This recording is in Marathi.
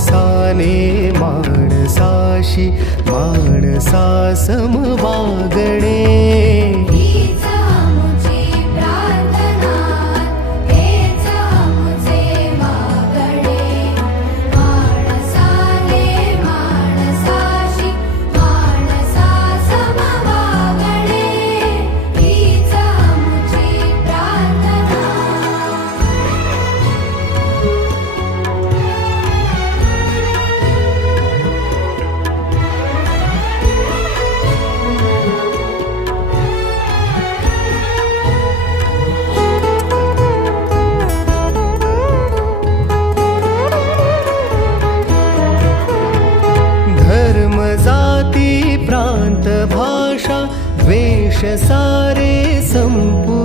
माणसाने माणसाशी माणसा सम वागणे. हीच आमुची प्रार्थना, हेच आमुचे मागणे. माणसाने माणसाशी माणसा सम वागणे. हीच आमुची प्रार्थना. धर्म जाती प्रांत भाषा द्वेष सारे संपू